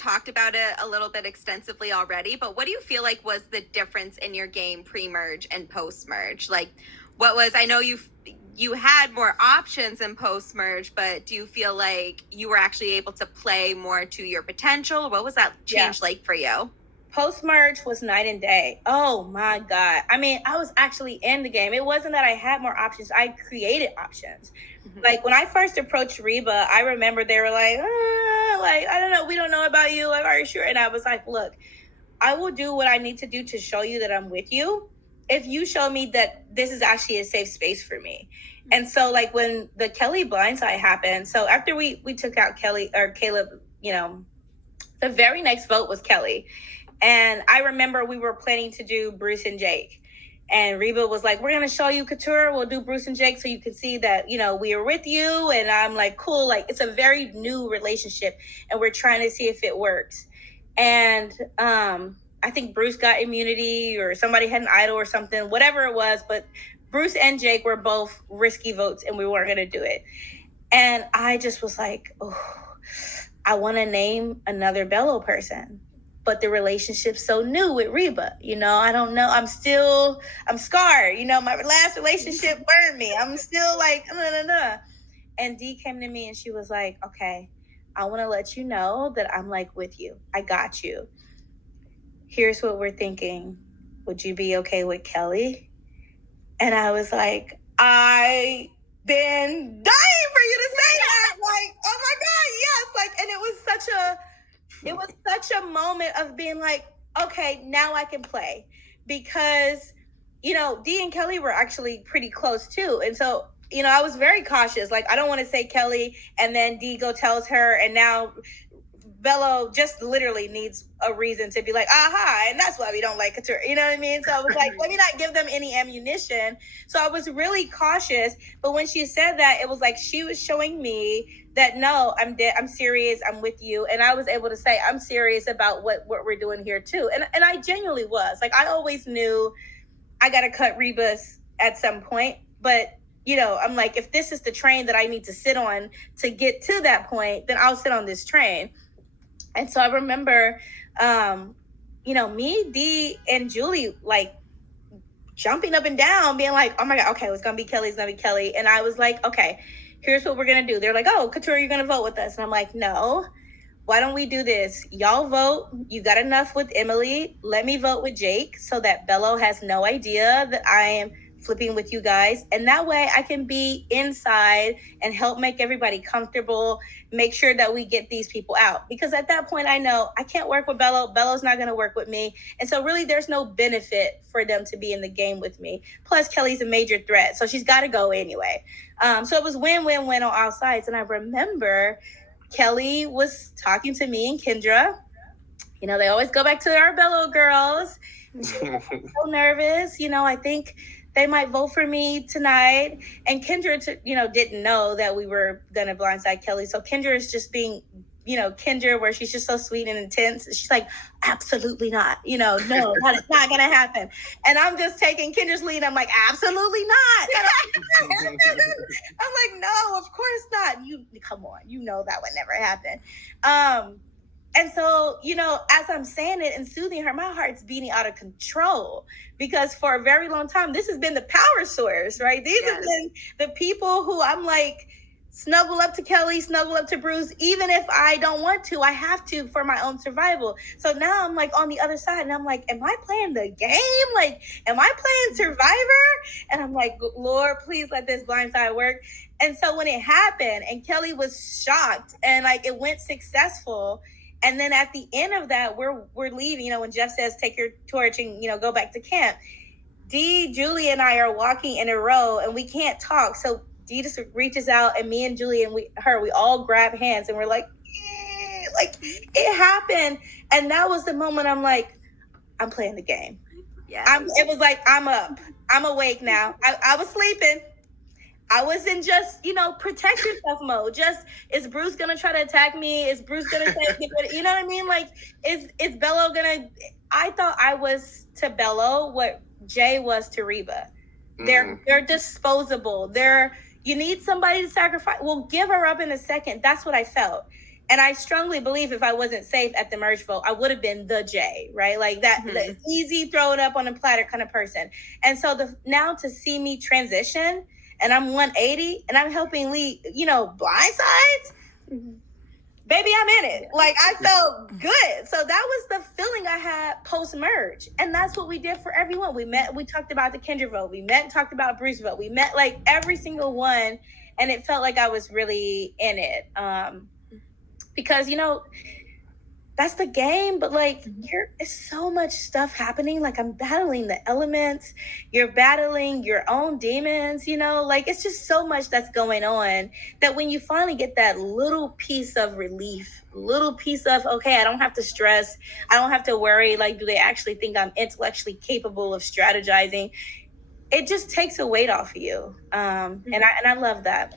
talked about it a little bit extensively already, but what do you feel like was the difference in your game pre-merge and post-merge? Like, what was, I know you had more options in post-merge, but do you feel like you were actually able to play more to your potential? What was that change like for you? Post-merge was night and day. Oh my God. I mean, I was actually in the game. It wasn't that I had more options. I created options. Like when I first approached Reba, I remember they were like, I don't know. We don't know about you. Like, are you sure? And I was like, look, I will do what I need to do to show you that I'm with you. If you show me that this is actually a safe space for me. And so like when the Kellie Blindside happened, so after we took out Kellie or Caleb, the very next vote was Kellie. And I remember we were planning to do Bruce and Jake. And Reba was like, we're going to show you Katurah. We'll do Bruce and Jake so you can see that, we are with you. And I'm like, cool. Like, it's a very new relationship. And we're trying to see if it works. And I think Bruce got immunity or somebody had an idol or something, whatever it was. But Bruce and Jake were both risky votes and we weren't going to do it. And I just was like, oh, I want to name another Bello person. But the relationship's so new with Reba, I don't know. I'm scarred. My last relationship burned me. I'm still like, nah. And Dee came to me and she was like, okay, I want to let you know that I'm like with you. I got you. Here's what we're thinking. Would you be okay with Kellie? And I was like, I've been dying for you to say that. Like, oh my God, yes. Like, and it was such a moment of being like, okay, now I can play. Because, Dee and Kellie were actually pretty close too. And so, I was very cautious. Like, I don't want to say Kellie and then Dee tells her, and now Bello just literally needs a reason to be like, aha, and that's why we don't like Katurah. You know what I mean? So I was like, let me not give them any ammunition. So I was really cautious. But when she said that, it was like she was showing me that, no, I'm serious. I'm with you. And I was able to say, I'm serious about what we're doing here too. And I genuinely was. Like, I always knew I got to cut Rebus at some point. But, I'm like, if this is the train that I need to sit on to get to that point, then I'll sit on this train. And so I remember, me, Dee, and Julie, like, jumping up and down, being like, oh my God, okay, it's going to be Kellie, it's going to be Kellie. And I was like, okay, here's what we're going to do. They're like, oh, Katurah, you're going to vote with us. And I'm like, no, why don't we do this? Y'all vote. You got enough with Emily. Let me vote with Jake so that Bello has no idea that I am flipping with you guys. And that way I can be inside and help make everybody comfortable, make sure that we get these people out. Because at that point, I know I can't work with Bello. Bello's not going to work with me. And so really there's no benefit for them to be in the game with me. Plus Kellie's a major threat. So she's got to go anyway. So it was win-win-win on all sides. And I remember Kellie was talking to me and Kendra. They always go back to our Bello girls. She was so nervous. I think they might vote for me tonight. And Kendra, didn't know that we were going to blindside Kellie. So Kendra is just being, Kendra, where she's just so sweet and intense. She's like, absolutely not. No, that's not going to happen. And I'm just taking Kendra's lead. I'm like, absolutely not. I'm like, no, of course not. You come on. That would never happen. And so, as I'm saying it and soothing her, my heart's beating out of control because for a very long time, this has been the power source, right? These have been the people who I'm like, snuggle up to Kellie, snuggle up to Bruce. Even if I don't want to, I have to for my own survival. So now I'm like on the other side and I'm like, am I playing the game? Like, am I playing Survivor? And I'm like, Lord, please let this blindside work. And so when it happened and Kellie was shocked and like it went successful. And then at the end of that, we're leaving, when Jeff says, take your torch and, go back to camp. Dee, Julie, and I are walking in a row and we can't talk. So Dee just reaches out and me and Julie and we all grab hands and we're like, like it happened. And that was the moment I'm like, I'm playing the game. Yeah. It was like, I'm up. I'm awake now. I was sleeping. I was in just, protect yourself mode. Just, is Bruce going to try to attack me? Is Bruce going to say, you know what I mean? Like, is Bello going to, I thought I was to Bello what Jay was to Reba. They're disposable. You need somebody to sacrifice. Well, give her up in a second. That's what I felt. And I strongly believe if I wasn't safe at the merge vote, I would have been the J, right? Like that, the easy throw it up on a platter kind of person. And so now to see me transition and I'm 180 and I'm helping lead, Blindside, baby, I'm in it. Like I felt good. So that was the feeling I had post merge. And that's what we did for everyone. We talked about the Kendra vote. We met and talked about Bruce vote. We met like every single one. And it felt like I was really in it. Because, that's the game, but like there's so much stuff happening. Like I'm battling the elements, you're battling your own demons, like it's just so much that's going on that when you finally get that little piece of relief, little piece of, okay, I don't have to stress, I don't have to worry, like, do they actually think I'm intellectually capable of strategizing? It just takes a weight off of you. And I love that.